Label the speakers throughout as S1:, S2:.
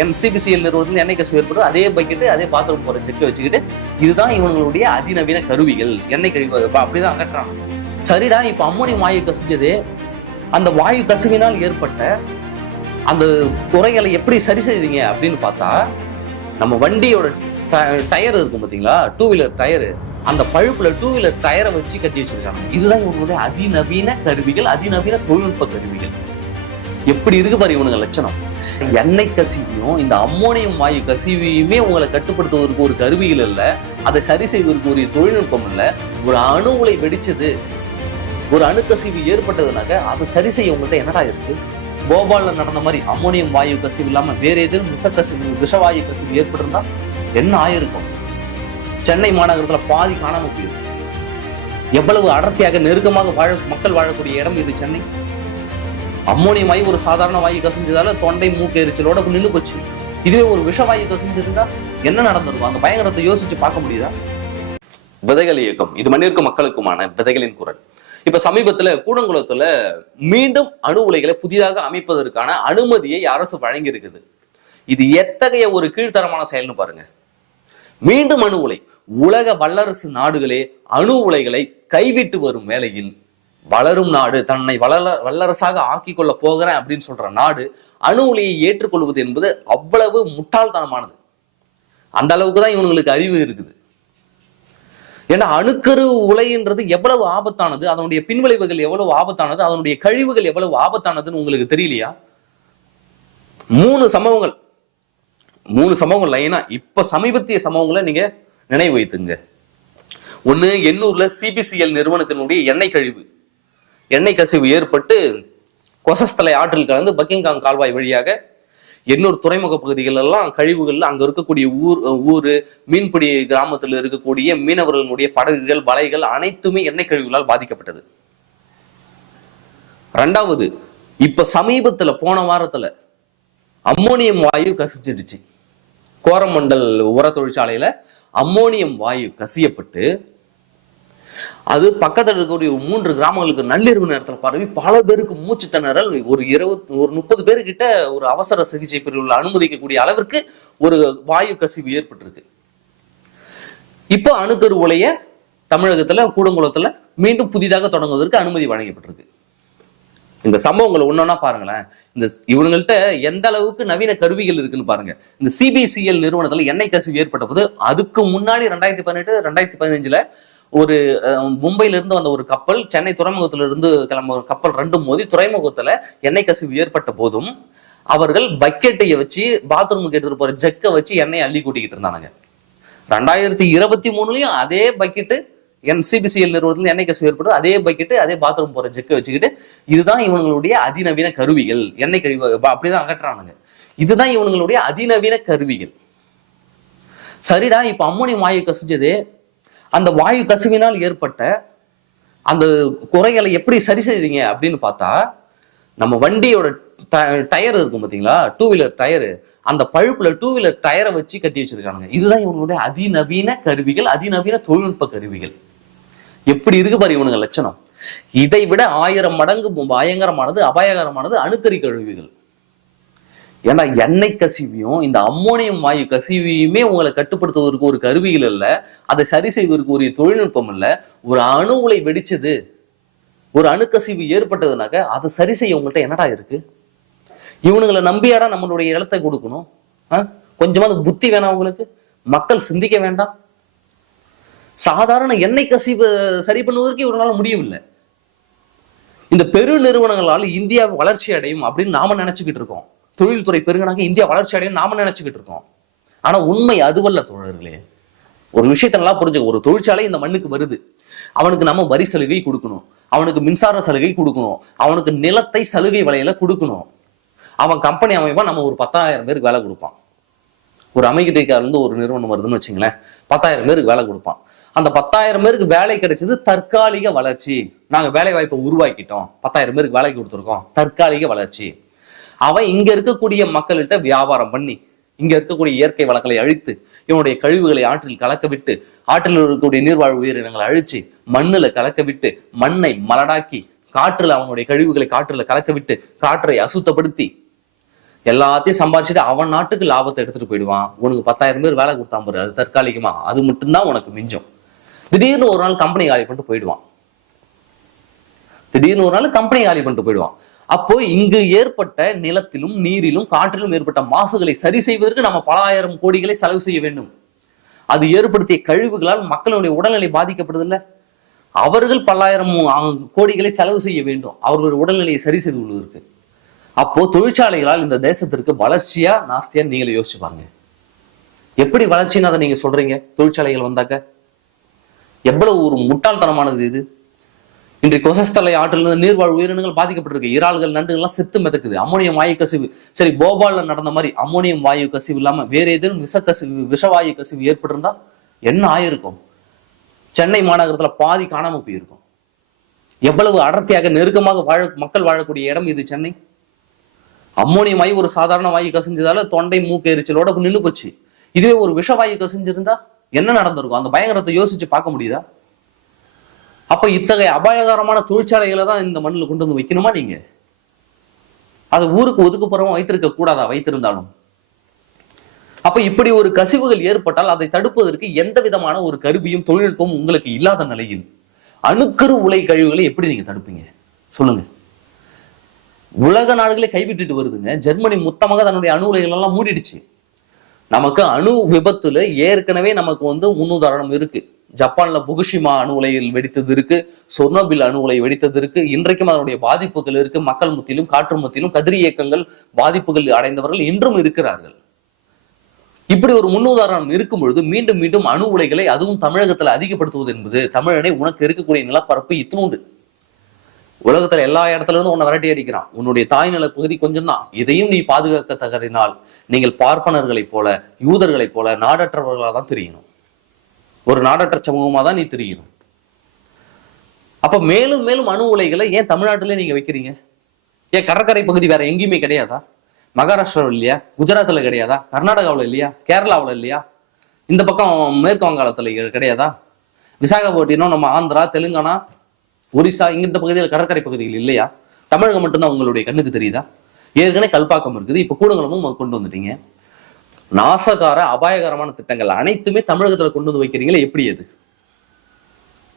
S1: என் CPCL நிறுவனத்தில் எண்ணெய் கசிவு ஏற்படுது அதே பக்கெட்டு அதே பாத்திரம் போற செக்கை வச்சுக்கிட்டு இதுதான் இவங்களுடைய அதிநவீன கருவிகள். எண்ணெய் கழிவு அப்படிதான் அகற்றுறாங்க சரிடா இப்ப அம்மோனியம் வாயு கசிஞ்சது. அந்த வாயு கசிவினால் ஏற்பட்ட அந்த குறைகளை எப்படி சரி செய்தீங்க அப்படின்னு பார்த்தா நம்ம வண்டியோட டயர் இருக்கும் பாத்தீங்களா? Two wheeler tyre. அந்த பழுப்புல டூ வீலர் டயரை வச்சு கட்டி வச்சிருக்காங்க. இதுதான் இவங்களுடைய அதிநவீன கருவிகள் அதிநவீன தொழில்நுட்ப கருவிகள். எப்படி இருக்கு பாரு இவனுங்க லட்சணம். எண்ணெய் கசிவியும் இந்த அம்மோனியம் வாயு கசிவியுமே உங்களை கட்டுப்படுத்துவதற்கு ஒரு கருவியில் இல்லை அதை சரி செய்வதற்கு ஒரு தொழில்நுட்பம் இல்லை ஒரு அணு உலை வெடிச்சது. ஒரு அணுக்கசிவு ஏற்பட்டதுனாக்க அதை சரி செய்ய உங்கள்கிட்ட என்னடா இருக்கு? போபாலில் நடந்த மாதிரி அம்மோனியம் வாயு கசிவு இல்லாம வேற ஏதேனும் விஷக்கசிவு விஷவாயு கசிவு ஏற்பட்டிருந்தா என்ன ஆயிருக்கும்? சென்னை மாநகரத்துல பாதி காணாம போயிருக்கு எவ்வளவு அடர்த்தியாக நெருக்கமாக வாழ மக்கள் வாழக்கூடிய இடம் இது சென்னை? அம்மோனியமாயி ஒரு சாதாரண வாயு கசிஞ்சதால தொண்டை மூக்கு எரிச்சலோட நின்று போச்சு. இதுவே ஒரு விஷவாயு கசிஞ்சிருந்தா என்ன நடந்திருக்கும்? அந்த பயங்கரத்தை யோசிச்சு பார்க்க முடியுதா? விதைகள் இயக்கம். இது மண்ணிற்கு மக்களுக்குமான விதைகளின் குரல். இப்ப சமீபத்துல கூடங்குளத்துல மீண்டும் அணு உலைகளை புதிதாக அமைப்பதற்கான அனுமதியை அரசு வழங்கி இருக்குது இது எத்தகைய ஒரு கீழ்த்தரமான செயல்னு பாருங்க. மீண்டும் அணு உலை. உலக வல்லரசு நாடுகளே அணு உலைகளை கைவிட்டு வரும் வேளையில் வளரும் நாடு தன்னை வளர வல்லரசாக ஆக்கிக் கொள்ள போகிறேன் அப்படின்னு சொல்ற நாடு அணு உலையை ஏற்றுக்கொள்வது என்பது அவ்வளவு முட்டாள்தனமானது. அந்த அளவுக்கு தான் இவங்களுக்கு அறிவு இருக்குது. ஏன்னா அணுக்கரு உலைன்றது எவ்வளவு ஆபத்தானது அதனுடைய பின்விளைவுகள் எவ்வளவு ஆபத்தானது அதனுடைய கழிவுகள் எவ்வளவு ஆபத்தானதுன்னு உங்களுக்கு தெரியலையா? மூணு சம்பவங்கள் மூணு சம்பவங்கள் லைனா இப்ப சமீபத்திய சம்பவங்களை நீங்க நினைவு வைத்துங்க. ஒன்னு எண்ணூர்ல சிபிசிஎல் நிறுவனத்தினுடைய எண்ணெய் கழிவு. எண்ணெய் கசிவு ஏற்பட்டு கொசஸ்தலை ஆற்றில் கலந்து பக்கிங்காங் கால்வாய் வழியாக எண்ணூர் துறைமுக பகுதிகள் எல்லாம் கழிவுகள் அங்கே இருக்கக்கூடிய ஊர் ஊர் மீன்பிடி கிராமத்தில் இருக்கக்கூடிய மீனவர்களுடைய படகுகள் வலைகள் அனைத்துமே எண்ணெய் கழிவுகளால் பாதிக்கப்பட்டது. ரெண்டாவது இப்ப சமீபத்துல போன வாரத்துல அம்மோனியம் வாயு கசிச்சிடுச்சு கோரமண்டல் உர தொழிற்சாலையில அம்மோனியம் வாயு கசியப்பட்டு அது பக்கத்துல இருக்கக்கூடிய மூன்று கிராமங்களுக்கு நள்ளிரவு நேரத்தில் பரவி பல பேருக்கு மூச்சு திணறல் ஒரு இருபது ஒரு முப்பது பேரு கிட்ட ஒரு அவசர சிகிச்சை பிரிவுல அனுமதிக்கக்கூடிய அளவிற்கு ஒரு வாயு கசிவு ஏற்பட்டிருக்கு. இப்போ அணுக்கரு உலைய தமிழகத்துல கூடங்குளத்துல மீண்டும் புதிதாக தொடங்குவதற்கு அனுமதி வழங்கப்பட்டிருக்கு. இந்த சம்பவங்களை ஒன்னொன்னா பாருங்களேன். இந்த இவனுங்கள்ட்ட எந்த அளவுக்கு நவீன கருவிகள் இருக்குன்னு பாருங்க. இந்த சிபிசிஎல் நிறுவனத்துல எண்ணெய் கசிவு ஏற்பட்ட போது அதுக்கு முன்னாடி ரெண்டாயிரத்தி பதினெட்டு ரெண்டாயிரத்தி பதினஞ்சுல ஒரு அஹ், மும்பையில இருந்து வந்த ஒரு கப்பல் சென்னை துறைமுகத்துல இருந்து கிளம்ப ஒரு கப்பல் ரெண்டு மோதி துறைமுகத்துல எண்ணெய் கசிவு ஏற்பட்ட போதும் அவர்கள் பக்கெட்டையை வச்சு பாத்ரூமுக்கு எடுத்துட்டு போற ஜெக்கை வச்சு எண்ணெய் அள்ளி கூட்டிக்கிட்டு இருந்தானுங்க. ரெண்டாயிரத்தி இருபத்தி மூணுலயும் அதே பக்கெட்டு என் சிபிசிஎல் நிறுவனத்தில் எண்ணெய் கசிவு ஏற்படுது அதே பக்கெட்டு அதே பாத்ரூம் போற ஜெக்கை வச்சுக்கிட்டு இதுதான் இவங்களுடைய அதிநவீன கருவிகள். எண்ணெய் கழிவு அப்படிதான் அகற்றானுங்க. இதுதான் இவங்களுடைய அதிநவீன கருவிகள். சரிடா இப்ப அம்மோனியம் வாயு கசிஞ்சது. அந்த வாயு கசிவினால் ஏற்பட்ட அந்த குறைகளை எப்படி சரி செய்தீங்க அப்படின்னு பார்த்தா நம்ம வண்டியோட டயர் இருக்கும் பார்த்தீங்களா டூ வீலர் டயரு. அந்த பழுப்புல டூ வீலர் டயரை வச்சு கட்டி வச்சிருக்காங்க இதுதான் இவங்களுடைய அதிநவீன கருவிகள் அதிநவீன தொழில்நுட்ப கருவிகள். எப்படி இருக்கு பாரு இவனுங்க லட்சணம். இதை விட ஆயிரம் மடங்கு பயங்கரமானது அபாயகரமானது அணுக்கரி கருவிகள். ஏன்னா எண்ணெய் கசிவியும் இந்த அம்மோனியம் வாயு கசிவியுமே உங்களை கட்டுப்படுத்துவதற்கு ஒரு கருவிகள் இல்லை அதை சரி செய்வதற்கு ஒரு தொழில்நுட்பம் இல்ல ஒரு அணு உலை வெடிச்சது. ஒரு அணுக்கசிவு ஏற்பட்டதுனாக்க அதை சரி செய்ய உங்கள்கிட்ட என்னடா இருக்கு? இவனுங்களை நம்பியாடா நம்மளுடைய இடத்தை கொடுக்கணும். ஆ? கொஞ்சமாவது புத்தி வேணாம் உங்களுக்கு. மக்கள் சிந்திக்க வேண்டாம். சாதாரண எண்ணெய் கசிவு சரி பண்ணுவதற்கு இவர்களால் முடியவில்லை. இந்த பெரு நிறுவனங்களால் இந்தியா வளர்ச்சி அடையும் அப்படின்னு நாம நினைச்சுக்கிட்டு இருக்கோம். தொழில்துறை பெருகினாக்க இந்தியா வளர்ச்சி அடையும் நாம நினைச்சுக்கிட்டு இருக்கோம். ஆனா உண்மை அதுவல்ல தோழர்களே. ஒரு விஷயத்த நல்லா புரிஞ்சுக்க ஒரு தொழிற்சாலை இந்த மண்ணுக்கு வருது. அவனுக்கு நம்ம வரி சலுகை கொடுக்கணும். அவனுக்கு மின்சார சலுகை கொடுக்கணும். அவனுக்கு நிலத்தை சலுகை விலையில கொடுக்கணும். அவன் கம்பெனி அமைப்பா நம்ம ஒரு பத்தாயிரம் பேருக்கு வேலை கொடுப்பான். ஒரு அமைதிக்கால இருந்து ஒரு நிறுவனம் வருதுன்னு வச்சுங்களேன். பத்தாயிரம் பேருக்கு வேலை கொடுப்பான். அந்த பத்தாயிரம் பேருக்கு வேலை கிடைச்சது தற்காலிக வளர்ச்சி. நாங்க வேலை வாய்ப்பை உருவாக்கிட்டோம். பத்தாயிரம் பேருக்கு வேலை கொடுத்துருக்கோம். தற்காலிக வளர்ச்சி. அவன் இங்க இருக்கக்கூடிய மக்கள்கிட்ட வியாபாரம் பண்ணி இங்க இருக்கக்கூடிய இயற்கை வளங்களை அழித்து இவனுடைய கழிவுகளை ஆற்றில் கலக்க விட்டு ஆற்றில் இருக்கக்கூடிய நீர்வாழ் உயிரினங்களை அழிச்சு மண்ணுல கலக்க விட்டு மண்ணை மலடாக்கி காற்றுல அவனுடைய கழிவுகளை காற்றுல கலக்க விட்டு காற்றை அசுத்தப்படுத்தி எல்லாத்தையும் சம்பாதிச்சுட்டு அவன் நாட்டுக்கு லாபத்தை எடுத்துட்டு போயிடுவான். உனக்கு பத்தாயிரம் பேர் வேலை கொடுத்தான் போற அது தற்காலிகமா. அது மட்டும்தான் உனக்கு மிஞ்சம். திடீர்னு ஒரு நாள் கம்பெனி காலி பண்ணிட்டு போயிடுவான். திடீர்னு ஒரு நாள் கம்பெனி காலி பண்ணிட்டு போயிடுவான். அப்போ இங்கு ஏற்பட்ட நிலத்திலும் நீரிலும் காற்றிலும் ஏற்பட்ட மாசுகளை சரி செய்வதற்கு நம்ம பல ஆயிரம் கோடிகளை செலவு செய்ய வேண்டும். அது ஏற்படுத்திய கழிவுகளால் மக்களுடைய உடல்நிலை பாதிக்கப்படுதில்ல. அவர்கள் பல்லாயிரம் கோடிகளை செலவு செய்ய வேண்டும். அவர்களுடைய உடல்நிலையை சரி செய்து கொள்வதற்கு. அப்போ தொழிற்சாலைகளால் இந்த தேசத்திற்கு வளர்ச்சியா நாஸ்தியா நீங்களே யோசிச்சு பாருங்க. எப்படி வளர்ச்சின்னு அதை நீங்க சொல்றீங்க? தொழிற்சாலைகள் வந்தாக்க. எவ்வளவு ஒரு முட்டாள்தனமானது இது. இன்றைக்கு கொசஸ்தலை ஆற்றிலிருந்து நீர்வாழ் உயிரினங்கள் பாதிக்கப்பட்டிருக்கு. இறால்கள் நண்டுகள்லாம் செத்து மிதக்குது. அம்மோனியம் வாயு கசிவு. சரி போபால்ல நடந்த மாதிரி அம்மோனியம் வாயு கசிவு இல்லாம வேற ஏதேனும் விஷ கசிவு விஷவாயு கசிவு ஏற்பட்டிருந்தா என்ன ஆயிருக்கும்? சென்னை மாநகரத்துல பாதி காணாம போயிருக்கும். எவ்வளவு அடர்த்தியாக நெருக்கமாக வாழ மக்கள் வாழக்கூடிய இடம் இது சென்னை? அம்மோனியம் வாயு ஒரு சாதாரண வாயு கசிஞ்சதால தொண்டை மூக்கு எரிச்சலோட நின்னு போச்சு. இதுவே ஒரு விஷவாயு கசிஞ்சிருந்தா என்ன நடந்திருக்கும்? அந்த பயங்கரத்தை யோசிச்சு பார்க்க முடியுதா? அப்ப இத்தகைய அபாயகரமான தொழிற்சாலைகளை தான் இந்த மண்ணில் கொண்டு வந்து வைக்கணுமா நீங்க? அது ஊருக்கு ஒதுக்குப்புறமா வைத்திருக்க கூடாதா? வைத்திருந்தாலும். அப்ப இப்படி ஒரு கசிவுகள் ஏற்பட்டால் அதை தடுப்பதற்கு எந்த விதமான ஒரு கருவியும் தொழில்நுட்பமும் உங்களுக்கு இல்லாத நிலையில் அணுக்கரு உலை கழிவுகளை எப்படி நீங்க தடுப்பீங்க? சொல்லுங்க. உலக நாடுகளே கைவிட்டுட்டு வருதுங்க. ஜெர்மனி மொத்தமாக தன்னுடைய அணு உலைகள் எல்லாம் மூடிடுச்சு. நமக்கு அணு விபத்துல ஏற்கனவே நமக்கு வந்து முன்னுதாரணம் இருக்கு. ஜப்பான்ல புகுஷிமா அணு உலையில் வெடித்தது இருக்கு சொர்ணோபில் அணு உலை வெடித்தது இருக்கு. இன்றைக்கும் அதனுடைய பாதிப்புகள் இருக்கு. மக்கள் மத்தியிலும் காற்று மத்தியிலும் கதிர் இயக்கங்கள் பாதிப்புகள் அடைந்தவர்கள் இன்றும் இருக்கிறார்கள். இப்படி ஒரு முன்னுதாரணம் இருக்கும் பொழுது மீண்டும் மீண்டும் அணு உலைகளை அதுவும் தமிழகத்தில் அதிகப்படுத்துவது என்பது தமிழனை உனக்கு இருக்கக்கூடிய நிலப்பரப்பு இத்தினூண்டு உலகத்துல எல்லா இடத்துல இருந்து உன்னை விரட்டி அடிக்கிறான். உன்னுடைய தாய்நில பகுதி கொஞ்சம் தான் இதையும் நீ பாதுகாக்க தகறினால் நீங்கள் பார்ப்பனர்களைப் போல யூதர்களைப் போல நாடற்றவர்களாக தான் தெரியணும் ஒரு நாடற்ற சமூகமா தான் நீ தெரியணும் அப்போ மேலும் மேலும் அணு உலைகளை ஏன் தமிழ்நாட்டிலே நீங்க வைக்கிறீங்க? ஏன் கடற்கரை பகுதி வேற எங்கேயுமே கிடையாதா? மகாராஷ்டிராவில் இல்லையா? குஜராத்தில் கிடையாதா? கர்நாடகாவில் இல்லையா? கேரளாவில் இல்லையா? இந்த பக்கம் மேற்கு வங்காளத்தில் கிடையாதா? விசாகப்பட்டினம் நம்ம ஆந்திரா தெலுங்கானா ஒரிசா இங்க இந்த பகுதியில் கடற்கரை பகுதிகள் இல்லையா? தமிழகம் மட்டும்தான் உங்களுடைய கண்ணுக்கு தெரியுதா? ஏற்கனவே கல்பாக்கம் இருக்குது. இப்போ கூடங்குளமும் கொண்டு வந்துட்டீங்க. நாசகார அபாயகரமான திட்டங்கள் அனைத்துமே தமிழகத்துல கொண்டு வந்து வைக்கிறீங்களே எப்படி அது?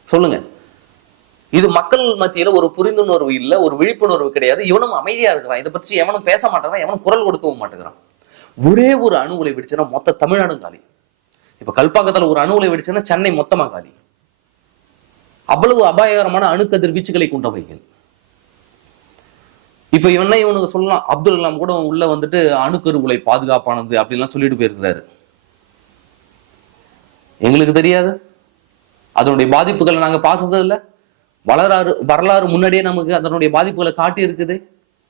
S1: சொல்லுங்க. இது மக்கள் மத்தியில ஒரு புரிந்துணர்வு இல்ல ஒரு விழிப்புணர்வு கிடையாது. இவனும் அமைதியா இருக்கிறான். இதை பற்றி எவனும் பேச மாட்டேங்கிறான் எவனும் குரல் கொடுக்கவும் மாட்டேங்கிறான். ஒரே ஒரு அணு உலை வெடிச்சுன்னா மொத்த தமிழ்நாடும் காலி. இப்ப கல்பாக்கத்துல ஒரு அணு உலை வெடிச்சுன்னா சென்னை மொத்தமா காலி. அவ்வளவு அபாயகரமான அணுக்கதிர் வீச்சுகளை கொண்டவைகள். இப்ப இவனே இவனுக்கு சொல்லலாம் அப்துல் கலாம் கூட உள்ள வந்துட்டு அணுக்கரு உலை பாதுகாப்பானது அப்படின்லாம் சொல்லிட்டு போயிருக்கிறாரு. எங்களுக்கு தெரியாது. அதனுடைய பாதிப்புகளை நாங்க பார்த்தது இல்லை. வளராறு வரலாறு முன்னாடியே நமக்கு அதனுடைய பாதிப்புகளை காட்டி இருக்குது.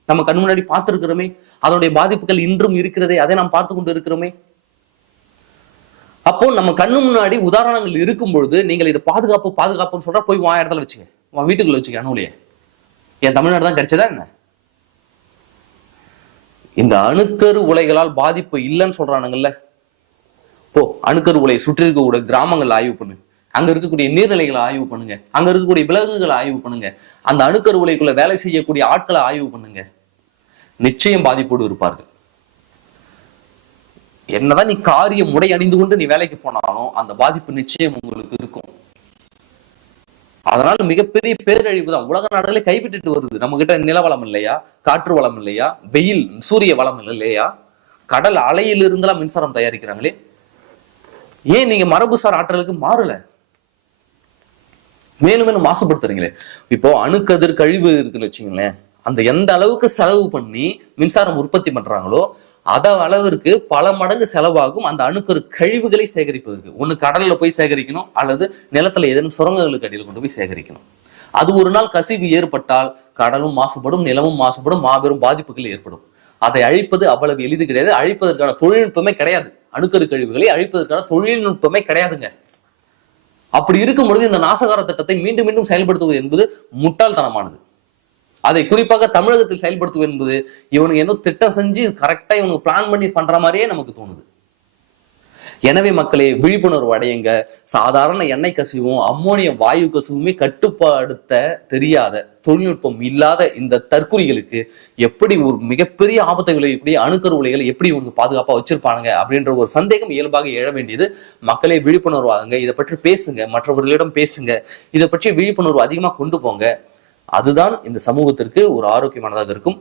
S1: நம்ம கண் முன்னாடி பார்த்துருக்கிறோமே. அதனுடைய பாதிப்புகள் இன்றும் இருக்கிறதே. அதை நாம் பார்த்து கொண்டு இருக்கிறோமே. அப்போ நம்ம கண்ணு முன்னாடி உதாரணங்கள் இருக்கும் பொழுது நீங்கள் இதை பாதுகாப்பு பாதுகாப்புன்னு சொல்றா போய் வா இடத்துல வச்சுக்க. உன் வீட்டுக்குள்ள வச்சுக்க அணுலையே என் தமிழ்நாடு தான் கிடைச்சதா என்ன? இந்த அணுக்கரு உலைகளால் பாதிப்பு இல்லைன்னு சொல்றானுங்கல்ல. போ அணுக்கரு உலையை சுற்றி இருக்கக்கூடிய கிராமங்கள் ஆய்வு பண்ணு. அங்க இருக்கக்கூடிய நீர்நிலைகளை ஆய்வு பண்ணுங்க. அங்க இருக்கக்கூடிய விலங்குகளை ஆய்வு பண்ணுங்க. அந்த அணுக்கரு உலைக்குள்ள வேலை செய்யக்கூடிய ஆட்களை ஆய்வு பண்ணுங்க. நிச்சயம் பாதிப்போடு இருப்பார்கள். என்னதான் நீ காரிய முடை அணிந்து கொண்டு நீ வேலைக்கு போனாலும் அந்த பாதிப்பு நிச்சயம் உங்களுக்கு இருக்கும். அதனால மிகப்பெரிய பேரழிவு தான். உலக நாடுகளே கைவிட்டுட்டு வருது. நம்ம கிட்ட நில வளம் இல்லையா? காற்று வளம் இல்லையா? வெயில் சூரிய வளம் இல்லையா? கடல் அலையிலிருந்தெல்லாம் மின்சாரம் தயாரிக்கிறாங்களே? ஏன் நீங்க மரபுசார் ஆற்றலுக்கு மாறல? மேலும் மேலும் மாசுபடுத்துறீங்களே. இப்போ அணுக்கதிர் கழிவு இருக்குன்னு வச்சுங்களேன் அந்த எந்த அளவுக்கு செலவு பண்ணி மின்சாரம் உற்பத்தி பண்றாங்களோ அத அளவிற்கு பல மடங்கு செலவாகும். அந்த அணுக்கரு கழிவுகளை சேகரிப்பதற்கு. ஒன்று கடல்ல போய் சேகரிக்கணும் அல்லது நிலத்துல ஏதேனும் சுரங்கங்களுக்கு அடியில் கொண்டு போய் சேகரிக்கணும். அது ஒரு நாள் கசிவு ஏற்பட்டால் கடலும் மாசுபடும் நிலமும் மாசுபடும் மாபெரும் பாதிப்புகள் ஏற்படும். அதை அழிப்பது அவ்வளவு எளிது கிடையாது. அழிப்பதற்கான தொழில்நுட்பமே கிடையாது. அணுக்கரு கழிவுகளை அழிப்பதற்கான தொழில்நுட்பமே கிடையாதுங்க. அப்படி இருக்கும் பொழுது இந்த நாசகார திட்டத்தை மீண்டும் மீண்டும் செயல்படுத்துவது என்பது முட்டாள்தனமானது. அதை குறிப்பாக தமிழகத்தில் செயல்படுத்துவது என்பது இவனுக்கு ஏதோ திட்டம் செஞ்சு கரெக்டா இவனுக்கு பிளான் பண்ணி பண்ற மாதிரியே நமக்கு தோணுது. எனவே மக்களே விழிப்புணர்வு அடையுங்க. சாதாரண எண்ணெய் கசிவும் அம்மோனிய வாயு கசிவுமே கட்டுப்படுத்த தெரியாத தொழில்நுட்பம் இல்லாத இந்த தற்குறிகளுக்கு எப்படி ஒரு மிகப்பெரிய ஆபத்தை விளைவிக்கக்கூடிய அணுக்கரு உலைகளை எப்படி இவங்க பாதுகாப்பா வச்சிருப்பானுங்க அப்படின்ற ஒரு சந்தேகம் இயல்பாக எழ வேண்டியது. மக்களே விழிப்புணர்வு ஆகுங்க. இதை பற்றி பேசுங்க. மற்றவர்களிடம் பேசுங்க. இதை பற்றி விழிப்புணர்வு அதிகமாக கொண்டு போங்க. அதுதான் இந்த சமூகத்திற்கு ஒரு ஆரோக்கியமானதாக இருக்கும்.